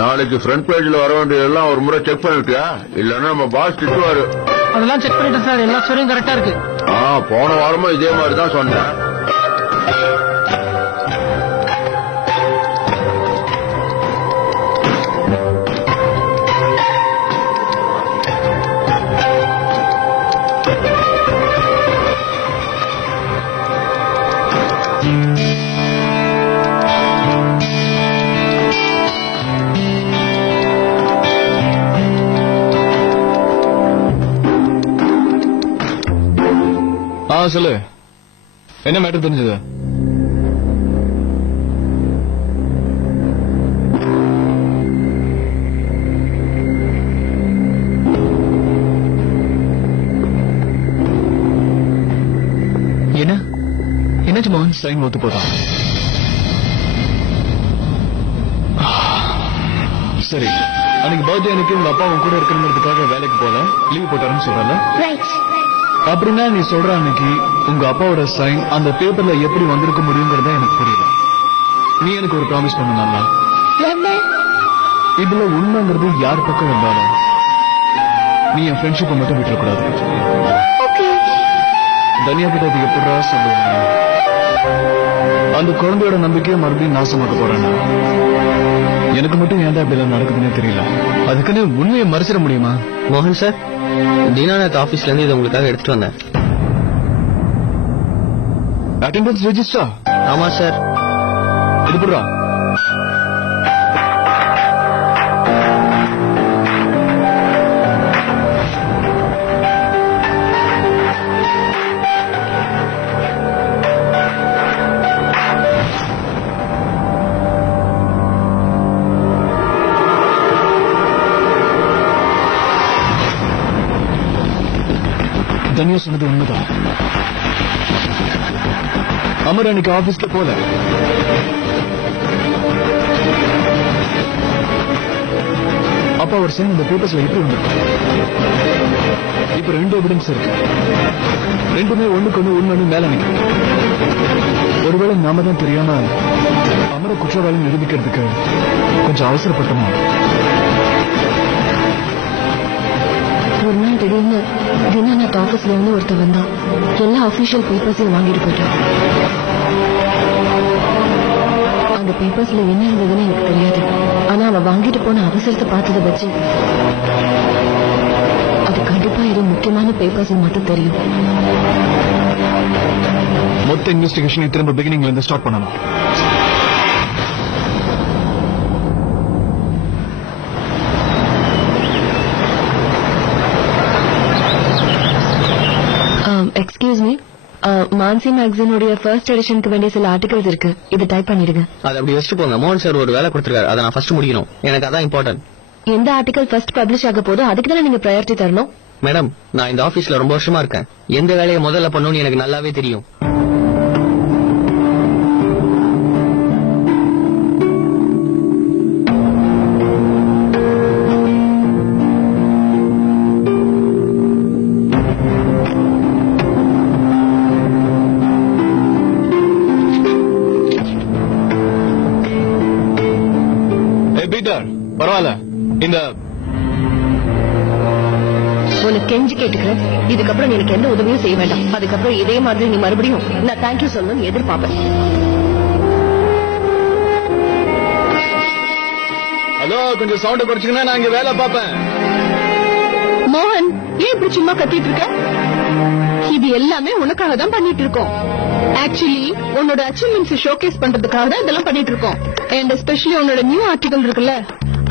நாளைக்கு ஃப்ரண்ட் பேஜ்ல வர வேண்டியதெல்லாம் ஒரு முறை செக் பண்ணிட்டியா? இல்லன்னா நம்ம பாஸ் திட்டுவாரு. அதெல்லாம் செக் பண்ணிட்டேன் சார், எல்லா ஸ்டோரியும் கரெக்டா இருக்கு. போன வாரமும் இதே மாதிரி தான் சொன்னேன். சொல்லு, என்ன மேட்டர் தெரிஞ்சது? என்னாச்சு மோகன்? சைன் ஒத்து போட்டான். சரி, அன்னைக்கு பர்த்டே அன்னைக்கு உங்க அப்பா உங்க கூட இருக்கணுங்கிறதுக்காக வேலைக்கு போல லீவ் போட்டாருன்னு சொல்றல? அப்படின்னா நீ சொல்ற அன்னைக்கு உங்க அப்பாவோட சைன் அந்த பேப்பர்ல எப்படி வந்திருக்க முடியுங்கிறத எனக்கு புரியல. நீ எனக்கு ஒரு ப்ராமிஸ் பண்ண. இதுல உண்மைங்கிறது யார் பக்கம் இருந்தாலும் நீ என் ஃப்ரெண்ட்ஷிப்பை மட்டும் விட்டுறக்கூடாது. தனியா கிட்ட அது எப்படா சொல்லுவாங்க? அந்த குழந்தையோட நம்பிக்கையை மறுபடியும் நாசமாக்க போறேன். எனக்கு மட்டும் ஏன்டா இப்படி நடக்குதுன்னே தெரியல. அதுக்குன்னு உண்மையை மறைச்சிட முடியுமா? மோகன் சார், தீனாநாத் ஆபீஸ்ல இருந்து இதை உங்களுக்காக எடுத்துட்டு வந்தேன். Attendance register? ஆமா சார். இது போடுறா. தனியா சொன்னது உண்மைதான். அமர் அன்னைக்கு ஆபீஸ்க்கு போல. அப்பா அவர் சைன் அந்த பேப்பர்ஸ்ல எப்படி வந்திருக்கு? இப்ப 2 எவிடன்ஸ் இருக்கு. ரெண்டுமே ஒண்ணுக்கு ஒண்ணு உண்மைன்னு மேல நினைக்கிறேன். ஒருவேளை நாம தான் தெரியாம அமர குற்றவாளி நிரூபிக்கிறதுக்கு கொஞ்சம் அவசரப்பட்டோமா? ஒரு நாள் திடீர்னு தீனாநாத் ஆபீஸ்ல இருந்து ஒருத்தர் வந்தான். எல்லா அபிஷியல் பேப்பர்ஸையும் வாங்கிட்டு போயிட்டான். அந்த பேப்பர்ஸ்ல என்ன இருந்ததுன்னு எனக்கு தெரியாது. ஆனா அவ வாங்கிட்டு போன அவசரத்தை பார்த்ததை வச்சு அது கண்டிப்பா ஏதோ முக்கியமான பேப்பர்ஸ் மட்டும் தெரியும். மொத்த இன்வெஸ்டிகேஷனை திரும்ப பிகினிங்ல இருந்து ஸ்டார்ட் பண்ணணும். எக்ஸ்கியூஸ் மீ, மான்சி மேகசினுடைய ஃபர்ஸ்ட் எடிஷனுக்கு வேண்டிய சில ஆர்டிகல்ஸ் இருக்கு. இது டைப் பண்ணிடுங்க. அதை அப்படி வச்சுட்டு போங்க. மோகன் சார் ஒரு வேலை கொடுத்திருக்காரு, அதை நான் ஃபர்ஸ்ட் முடிக்கணும். எனக்கு அதான் இம்பார்ட்டன்ட். எந்த ஆர்டிகல் ஃபர்ஸ்ட் பப்ளிஷ் ஆக போதோ அதுக்கு தானே நீங்க ப்ரையாரிட்டி தரணும். மேடம், நான் இந்த ஆபீஸ்ல ரொம்ப வருஷமா இருக்கேன். எந்த வேலையை முதல்ல பண்ணணும்னு எனக்கு நல்லாவே தெரியும். பரவாயில்ல, இந்த உனக்கு கெஞ்சி கேட்டுக்கிறேன். இதுக்கப்புறம் எனக்கு எந்த உதவியும் செய்ய வேண்டாம். அதுக்கப்புறம் இதே மாதிரி நீ மறுபடியும் நான் தேங்க்யூ சொல்லணும்னு எதிர்பார்ப்பேன். ஹலோ, கொஞ்சம் சவுண்ட குறைச்சிங்கன்னா நான் இங்க வேலை பார்ப்பேன். மோகன், ஏன் இப்படி சும்மா கத்திட்டு இருக்க? இது எல்லாமே உனக்காக தான் பண்ணிட்டு இருக்கோம். ஆக்சுவலி உன்னோட அச்சீவ்மெண்ட்ஸ் ஷோகேஸ் பண்றதுக்காக தான் இதெல்லாம் பண்ணிட்டு இருக்கோம். அண்ட் எஸ்பெஷலி உன்னோட நியூ ஆர்டிகல் இருக்குல்ல,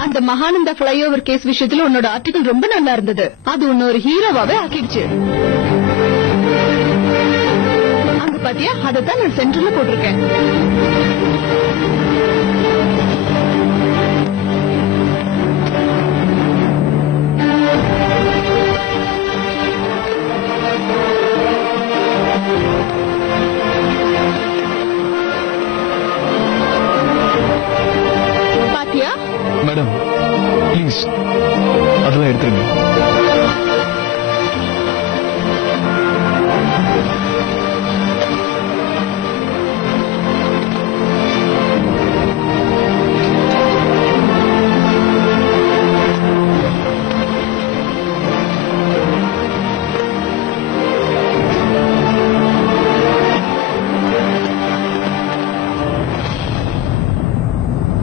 அந்த மகானந்தா ஃபிளைஓவர் கேஸ் விஷயத்துல உன்னோட ஆர்டிகல் ரொம்ப நல்லா இருந்தது. அது உன்ன ஒரு ஹீரோவாவே ஆக்கிடுச்சு. அங்க பாத்தியா, அதைத்தான் நான் சென்டர்ல போட்டிருக்கேன். மேடம், ப்ளீஸ் அதெல்லாம் எடுத்துருங்க.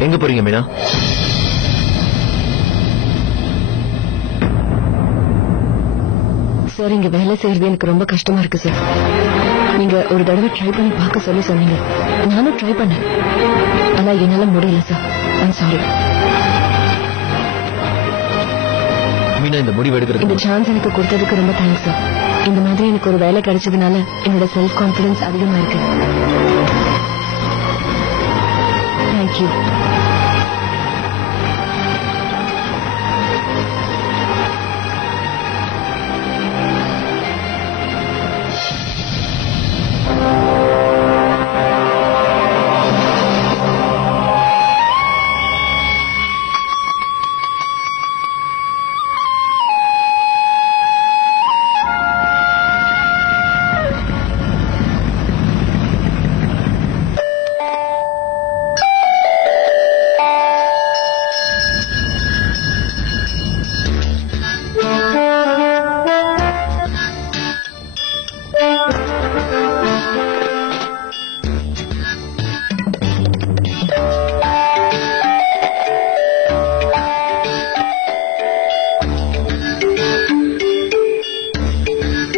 எங்க போறீங்க மீனா? சார் இங்க வேலை செய்யறது எனக்கு ரொம்ப கஷ்டமா இருக்கு சார். நீங்க ஒரு தடவை ட்ரை பண்ணி பார்க்க சொல்லி சொன்னீங்க. நானும் ட்ரை பண்ணேன். ஆனா என்னால முடியல சார். I'm sorry. மீனா இந்த முடிவு எடுக்கிறது இந்த சான்ஸ் எனக்கு கொடுத்ததுக்கு ரொம்ப தேங்க்ஸ் சார். இந்த மாதிரி எனக்கு ஒரு வேலை கிடைச்சதுனால என்னோட செல்ஃப் கான்பிடன்ஸ் அதிகமா இருக்கு. தேங்க்யூ.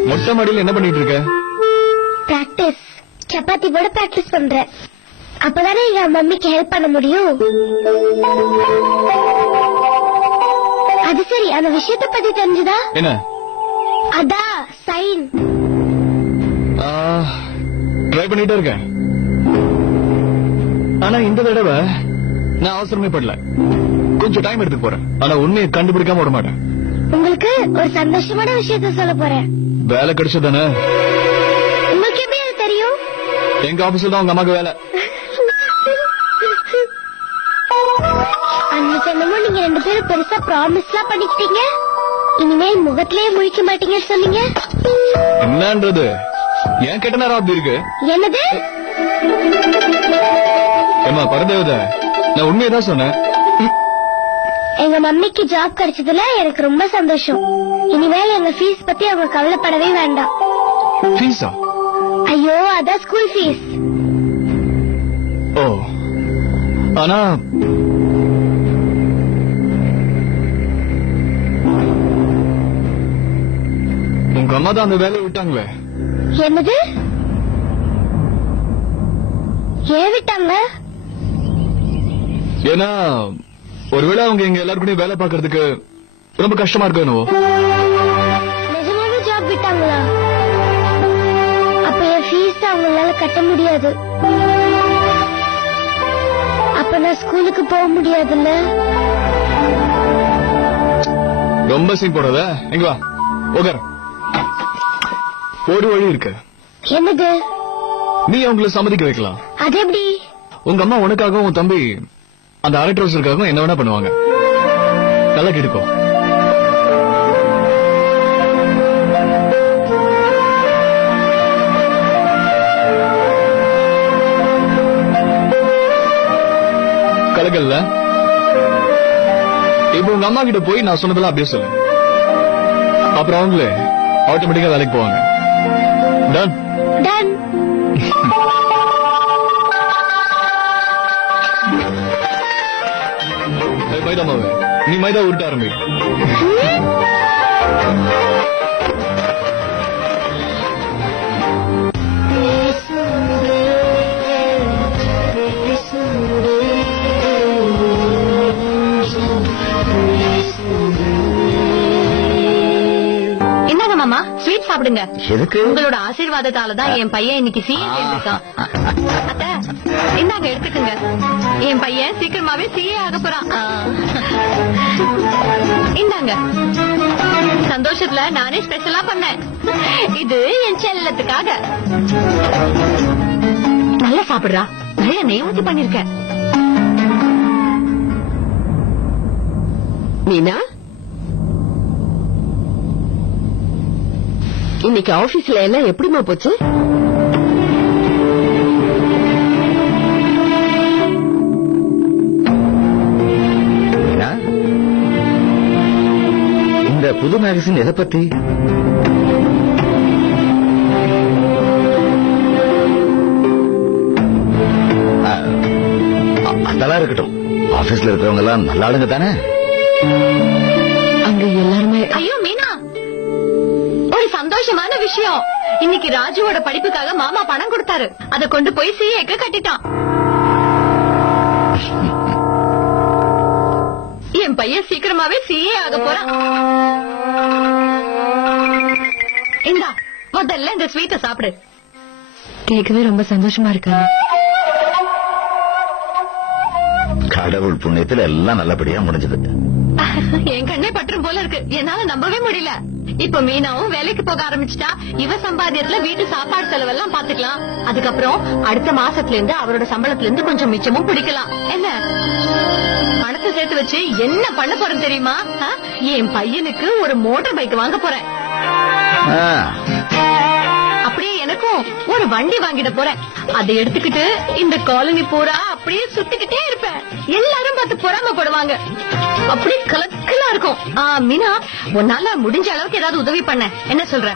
மொட்டை மாடியில் என்ன பண்ணிட்டு இருக்க? பிராக்டிஸ். சப்பாத்தி போட பிராக்டிஸ் பண்றேன். அப்பதானே எங்க மம்மிக்கு ஹெல்ப் பண்ண முடியும். அது சரி, அந்த விஷயத்தை பத்தி தெரிஞ்சுதா? என்ன? அதான் சைன். ட்ரை பண்ணிட்டே இருக்கேன். ஆனா இந்த தடவை நான் அவசரமே படல. கொஞ்சம் டைம் எடுத்து போறேன். ஆனா உண்மையை கண்டுபிடிக்காம விட மாட்டேன். உங்களுக்கு ஒரு சந்தோஷமான விஷயத்த சொல்ல போறேன். வேலை கிடைச்சதானே? உங்களுக்கு எப்படி அது தெரியும்? எங்க ஆபீஸ்ல தான் உங்க அம்மாக்கு வேலை. அன்னைக்கு என்னமோ நீங்க 2 பேரும் பெருசா ப்ராமிஸ் எல்லாம் பண்ணிக்கிட்டீங்க. இனிமேல் முகத்திலேயே முழிக்க மாட்டீங்கன்னு சொன்னீங்க. என்னன்றது ஏன் கெட்ட நேரம் அப்படி இருக்கு? என்னது? ஏமா பரதேவத, நான் உண்மையதான் சொன்னேன். எங்க மம்மிக்கு ஜாப் கிடைச்சதுல எனக்கு ரொம்ப சந்தோஷம். இனிமேல் எங்க ஃபீஸ் பத்தி அவங்க கவலைப்படவே வேண்டாம். ஃபீஸா? ஐயோ, அதான் ஸ்கூல் ஃபீஸ். ஓ, ஆனா உங்க அம்மா தான் அந்த வேலையை விட்டாங்களே. என்னது? ஏன் விட்டாங்க? ஏன்னா ஒருவேளை அவங்க எங்க எல்லாருக்கும் வேலை பாக்குறதுக்கு ரொம்ப கஷ்டமா இருக்கு. என்னவோ நிஜமாவே ஜாப் விட்டாங்களா? அப்ப என் ஃபீஸ் அவங்களால கட்ட முடியாது. அப்ப நான் ஸ்கூலுக்கு போக முடியாதுல்ல. ரொம்ப சீன் போடாத. எங்க வா, உட்கார். ஒரு வழி இருக்கு. என்னது? நீ அவங்களை சம்மதிக்க வைக்கலாம். அது எப்படி? உங்க அம்மா உனக்காகவும் உன் தம்பி அந்த அரை ட்ரௌசருக்காகவும் என்ன வேணா பண்ணுவாங்க. நல்லா கேட்டுக்கோ. கலகல்ல இப்ப உங்க அம்மா கிட்ட போய் நான் சொன்னதெல்லாம் அப்படியே சொல்லு. அப்புறம் அவங்களே ஆட்டோமேட்டிக்கா வேலைக்கு போவாங்க. டன்? டன். மைதா மாவு, நீ மைதா உருட்ட ஆரம்பி. என்னங்க மாமா, ஸ்வீட் சாப்பிடுங்க. எதுக்கு? உங்களோட ஆசீர்வாதத்தாலதான் என் பையன் இன்னைக்கு சிஏ இருக்கான். அத்தை, இந்தாங்க எடுத்துக்கங்க. என் பையன் சீக்கிரமாவே சிஏ ஆக போறான். இந்தாங்க. சந்தோஷத்துல நானே ஸ்பெஷலா பண்ணேன். இது என் செல்லத்துக்காக. நல்லா சாப்பிடுறா. நிறைய நெய் ஊத்தி பண்ணிருக்கேன். மீனா, இன்னைக்கு ஆபீஸ்ல எல்லாம் எப்படிமா போச்சு? இந்த புது மேகசின் எதை பத்தி? அதெல்லாம் இருக்கட்டும். ஆபீஸ்ல இருக்கிறவங்க எல்லாம் நல்ல ஆளுங்க தானே? அங்க எல்லாருமே. ஐயோ மீனா, ஒரு சந்தோஷமான விஷயம். இன்னைக்கு ராஜுவோட படிப்புக்காக மாமா பணம் கொடுத்தாரு. அதை கொண்டு போய் சிஏக்கு கட்டிட்டான். என் பையன் சீக்கிரமாவே சிஏ ஆக போறான். இந்தா முதல்ல இந்த ஸ்வீட்டை சாப்பிடு. கேட்கவே ரொம்ப சந்தோஷமா இருக்கு. கடவுள் புண்ணியத்துல எல்லாம் நல்லபடியா முடிஞ்சது. என் கண்ணே பற்றும் போல இருக்கு. என்னால நம்பவே முடியல. இப்ப மீனாவும் வேலைக்கு போக ஆரம்பிச்சுட்டா. இவ சம்பாத்தியத்துல வீட்டு சாப்பாடு செலவெல்லாம் பாத்துக்கலாம். அதுக்கப்புறம் அடுத்த மாசத்துல இருந்து அவரோட சம்பளத்துல இருந்து கொஞ்சம் மிச்சமும் பிடிக்கலாம். என்ன பணத்தை சேர்த்து வச்சு என்ன பண்ண போறேன் தெரியுமா? என் பையனுக்கு ஒரு மோட்டார் பைக் வாங்க போறேன். அப்படியே எனக்கும் ஒரு வண்டி வாங்கிட போறேன். அதை எடுத்துக்கிட்டு இந்த காலனி பூரா அப்படியே சுத்திக்கிட்டே இருப்பேன். எல்லாரும் பார்த்து பொறாமப்படுவாங்க. அப்படியே கலக்கலா இருக்கும். மீனா, உன்னால முடிஞ்ச அளவுக்கு ஏதாவது உதவி பண்ண. என்ன சொல்ற?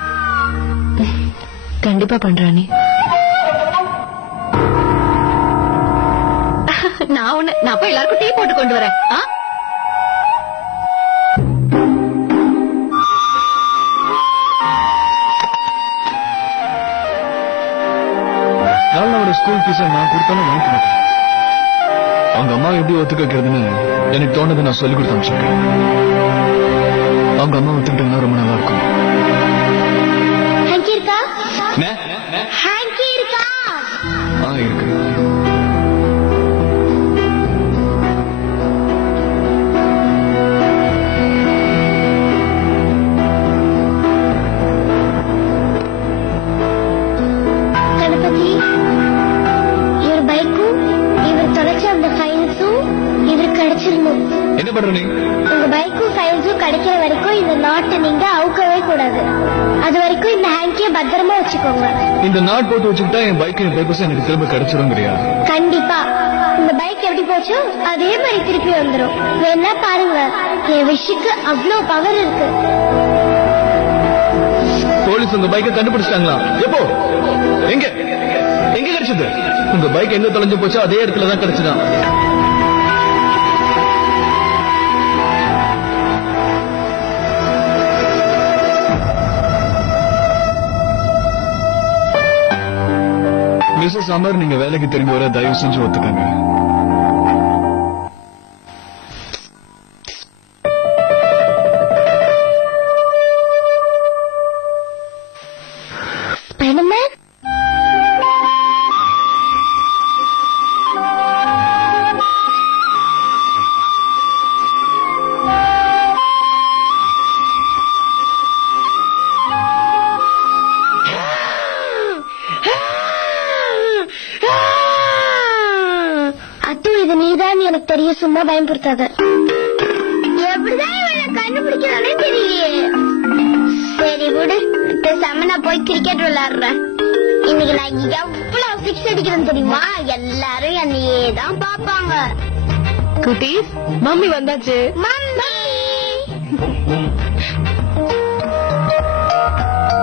கண்டிப்பா பண்றானே. நான் போய் எல்லாருக்கும் டீ போட்டு கொண்டு வரேன். நாளோட ஸ்கூல் ஃபீஸை நான் கொடுத்தாலும் வாங்கிக்க மாட்டேன். அவங்க அம்மா எப்படி ஒத்துக்க வைக்கிறதுன்னு எனக்கு தோணுது. நான் சொல்லிக் கொடுத்து அனுப்பிச்சிருக்கேன். அவங்க அம்மா ஒத்துக்கிட்டாங்கன்னா ரொம்ப நல்லா இருக்கும். ஹேங்கி இருக்கா? நே? ஹேங்கி இருக்கா? இருக்கு. கணபதி, இவர் பைக்கும் இவர் தொலைச்ச அந்த ஃபைல்ஸும் இவர் கிடைச்சிடணும். என்ன பண்ற நீ? உங்க பைக்கும் ஃபைல்ஸும் கிடைக்கிற வரைக்கும் இந்த நாட்டை நீங்க அவுக்கவே கூடாது. அது வரைக்கும் இந்த ஹேங்கிய பத்திரமா வச்சுக்கோங்க. இந்த நாட் போட்டு வச்சுக்கிட்டா என் பைக் என் பேப்பர்ஸ் எனக்கு திரும்ப கிடைச்சிருங்கிறியா? கண்டிப்பா. இந்த பைக் எப்படி போச்சோ அதே மாதிரி திருப்பி வந்துடும். வேணா பாருங்க, என் விஷுக்கு அவ்வளவு பவர் இருக்கு. போலீஸ் உங்க பைக்கை கண்டுபிடிச்சிட்டாங்களா? எப்போ? எங்க எங்க கிடைச்சது? உங்க பைக் எங்க தொலைஞ்சு போச்சோ அதே இடத்துல தான் கிடைச்சுதான். மிஸ்ஸஸ் அமர், நீங்க வேலைக்கு திரும்பி வர தயவு செஞ்சு ஒத்துக்காங்க. ஸ்பைடர்மேன், அத்து இது நீதான் எனக்கு தெரியும். சும்மா பயன்படுத்தாத. எப்படிதான் இவனை கண்டுபிடிக்கிறானே தெரியலையே. சரி விடு, நான் போய் கிரிக்கெட் விளையாடுறேன். இன்னைக்கு நான் எவ்வளவு சிக்ஸ் அடிக்கிறேன் தெரியுமா? எல்லாரும் என்னையே தான் பாப்பாங்க. குட்டீஸ், மம்மி வந்தாச்சு. மம்மி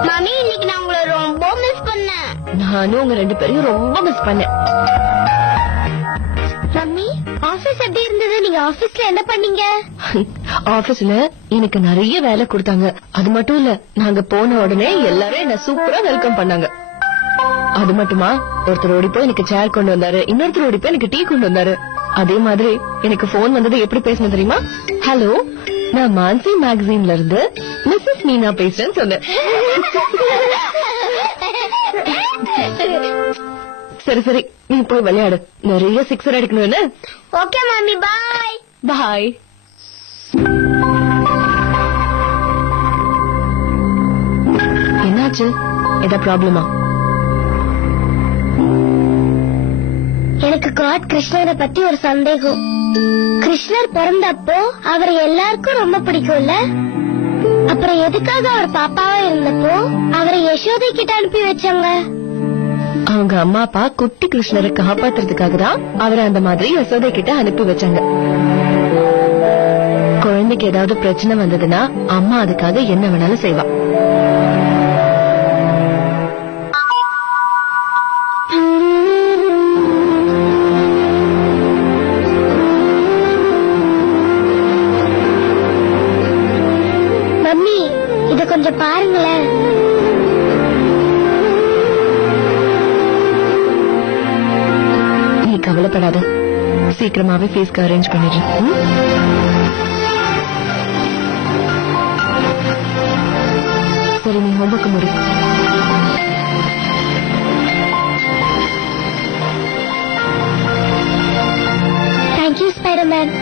மம்மி, இன்னைக்கு நான் உங்களை ரொம்ப மிஸ் பண்ணேன். நானும் உங்க ரெண்டு பேரையும் ரொம்ப மிஸ் பண்ணேன். மம்மி, ஆபீஸ் எப்படி இருந்தது? நீங்க ஆபீஸ்ல என்ன பண்ணீங்க? ஆபீஸ்ல எனக்கு நிறைய வேலை கொடுத்தாங்க. அது மட்டும் இல்ல, நாங்க போன உடனே எல்லாரும் என்ன சூப்பரா வெல்கம் பண்ணாங்க. அது மட்டுமா, ஒருத்தர் ஓடி போய் எனக்கு சேர் கொண்டு வந்தாரு, இன்னொருத்தர் ஓடி போய் எனக்கு டீ கொண்டு வந்தாரு. அதே மாதிரி எனக்கு போன் வந்தது எப்படி பேசணும் தெரியுமா? ஹலோ, நான் மான்சி மேகசின்ல இருந்து மிஸ்ஸஸ் மீனா பேசுறேன்னு சொன்னேன். சரி சரி, நீ போய் விளையாடு. நிறைய சிக்ஸர் அடிக்கணும்னு. ஓகே மம்மி, பாய் பாய். என்னாச்சு? ஏதா ப்ராப்ளமா? எனக்கு காட் கிருஷ்ணரை பத்தி ஒரு சந்தேகம். கிருஷ்ணர் பிறந்தப்போ அவர் எல்லாருக்கும் ரொம்ப பிடிக்கும்ல, அப்புறம் எதுக்காக அவர் பாப்பாவா இருந்தப்போ அவரை யசோதை கிட்ட அனுப்பி வச்சாங்க? அவங்க அம்மா அப்பா குட்டி கிருஷ்ணரை காப்பாத்துறதுக்காக தான் அவரை அந்த மாதிரி யசோதை கிட்ட அனுப்பி வச்சாங்க. குழந்தைக்கு ஏதாவது பிரச்சனை வந்ததுன்னா அம்மா அதுக்காக என்ன வேணாலும் செய்வா. கொஞ்சம் பாருங்களேன். நீ கவலைப்படாத, சீக்கிரமாவே ஃபீஸ்க்கு அரேஞ்ச் பண்ணிடுறேன். சரி, நீ ஹோம்ஒர்க் முடி. Thank you Spiderman.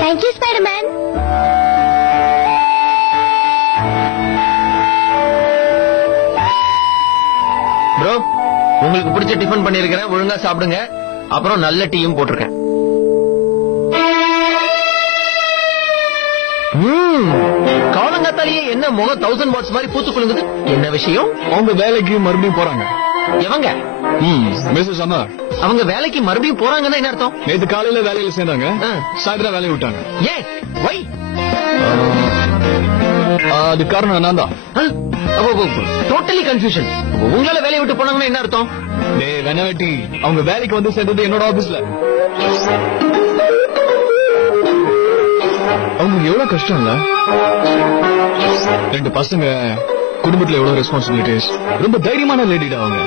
Thank you Spiderman. Bro, உங்களுக்கு பிடிச்ச டிஃபன் பண்ணிருக்கிறேன், ஒழுங்கா சாப்பிடுங்க. அப்புறம் நல்ல டீயும் போட்டிருக்கேன். காலங்காத்தாலேயே என்ன முகம் 1000 வாட்ஸ் மாதிரி பூத்து குலுங்குது? என்ன விஷயம்? அவங்க வேலைக்கு மறுபடியும் போறாங்க. எவங்க? மிஸ்ஸஸ் அம்மா அவங்க வேலைக்கு மறுபடியும் போறாங்கன்னா என்ன அர்த்தம்? நேத்து காலையில வேலையில சேர்ந்தாங்க, சாயந்தரம் வேலையை விட்டாங்க. ஏன்? வை? அது காரணம் நான் தான். Totally confusion. உங்களால வேலையை விட்டு போனாங்கன்னா என்ன அர்த்தம்? வெனவெட்டி அவங்க வேலைக்கு வந்து சேர்ந்தது என்னோட ஆபீஸ்ல. அவங்க எவ்வளவு கஷ்டம் இல்ல? 2 பசங்க, குடும்பத்துல எவ்வளவு ரெஸ்பான்சிபிலிட்டிஸ். ரொம்ப தைரியமான லேடிடா அவங்க.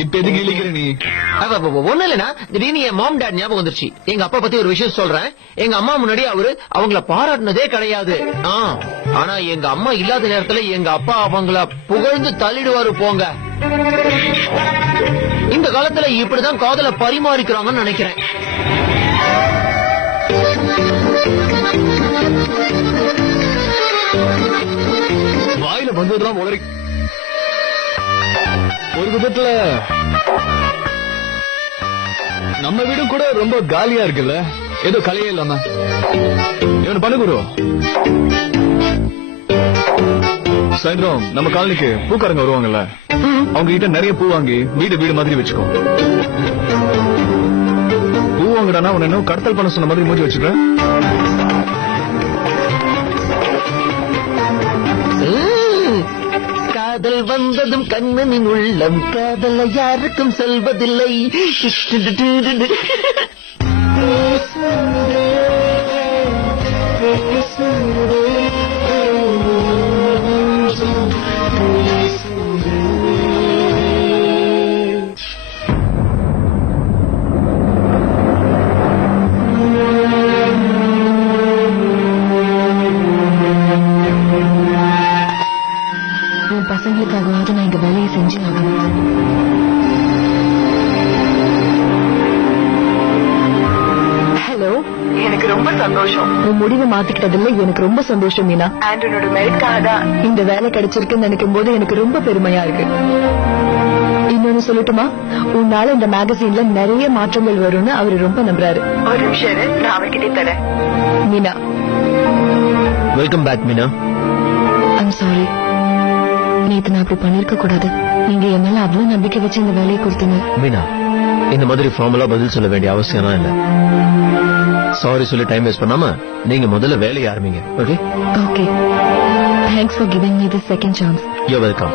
இப்ப எதுக்கு இழிக்கிற நீ? ஒண்ணு இல்லனா, திடீர்னு என் மாம் டாட் ஞாபகம் வந்துருச்சு. எங்க அப்பா பத்தி ஒரு விஷயம் சொல்றேன். எங்க அம்மா முன்னாடி அவங்கள பாராட்டினதே கிடையாது. ஆனா எங்க அம்மா இல்லாத நேரத்துல எங்க அப்பா அவங்கள புகழ்ந்து தள்ளிடுவாரு. போங்க, இந்த காலத்துல இப்படிதான் காதல பரிமாறிக்கிறாங்கன்னு நினைக்கிறேன். வாயில வந்ததுதான் உளறி. ஒரு விதத்துல நம்ம வீடு கூட ரொம்ப காலியா இருக்குல்ல, ஏதோ கலையே இல்லாம. இவன் பண்ணு குரு. சாயந்தரம் நம்ம காலனிக்கு பூக்காரங்க வருவாங்கல்ல, அவங்க கிட்ட நிறைய பூ வாங்கி வீடு வீடு மாதிரி வச்சுக்கோ. பூ வாங்கடானா உன்ன என்ன கடத்தல் பண்ண சொன்ன மாதிரி மூஞ்சி வச்சுக்க. காதல் வந்ததும் கண்ணனின் உள்ளம், காதல யாருக்கும் செல்வதில்லை. பசங்களுக்காகவாவது நான் இங்க வேலையை செஞ்சு ஆகணும். ஹலோ, எனக்கு ரொம்ப சந்தோஷம். உன் முடிவை மாத்திக்கிட்டதுல எனக்கு ரொம்ப சந்தோஷம் மீனா. ஆண்டனோட மெரிட்காக தான் இந்த வேலை கிடைச்சிருக்குன்னு நினைக்கும் போது எனக்கு ரொம்ப பெருமையா இருக்கு. இன்னொன்னு சொல்லட்டுமா, உன்னால இந்த மேகசீன்ல நிறைய மாற்றங்கள் வரும்னு அவரு ரொம்ப நம்புறாரு. ஒரு நிமிஷம், நான் அவர்கிட்ட தரேன். Meena, welcome back Meena. I'm sorry, நேத்து நான் அப்படி பண்ணிருக்க கூடாது. நீங்க என் மேல அவ்வளவு நம்பிக்கை வச்சு இந்த வேலையை கொடுத்தீங்க. மீனா, இந்த மாதிரி ஃபார்முலா பதில் சொல்ல வேண்டிய அவசியம் இல்ல. சாரி சொல்லி டைம் வேஸ்ட் பண்ணாம நீங்க முதல்ல வேலையை ஆரம்பிங்க. Okay? Okay. Thanks for giving me this second chance. You welcome.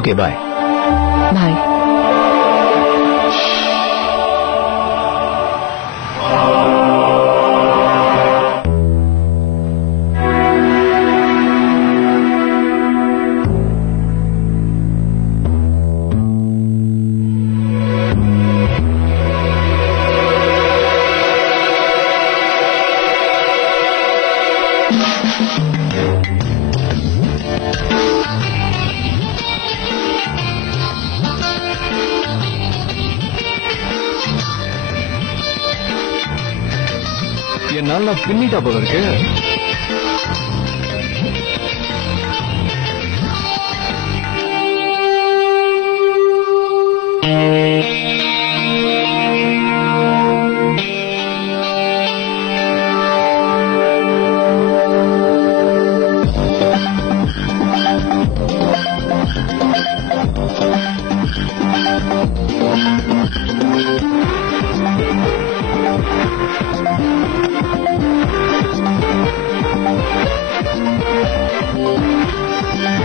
Okay, bye. Bye. நல்லா பின்னிட்டா போல இருக்கு.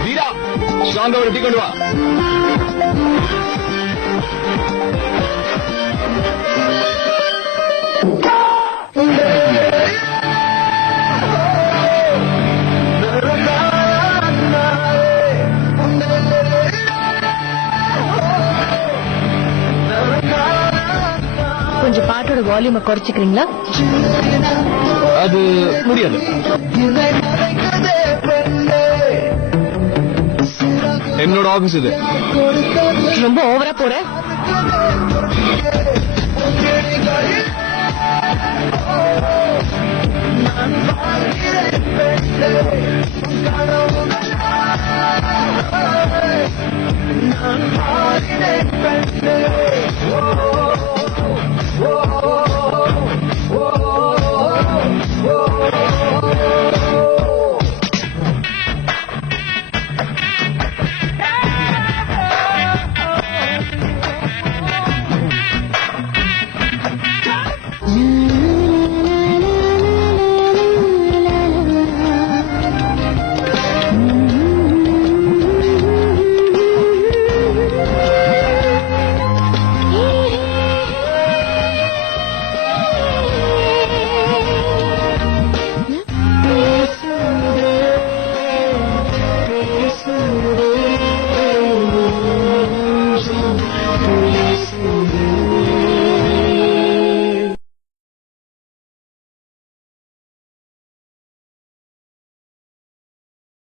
வீரா, ஸ்ட்ராங்கா ஒரு டீ கொண்டு வா. கொஞ்சம் பாட்டோட வால்யூமை குறைச்சிக்கிறீங்களா? அது முடியாது. என்னோட ஆபீஸ் இது. ரொம்ப ஓவரா போற. நான்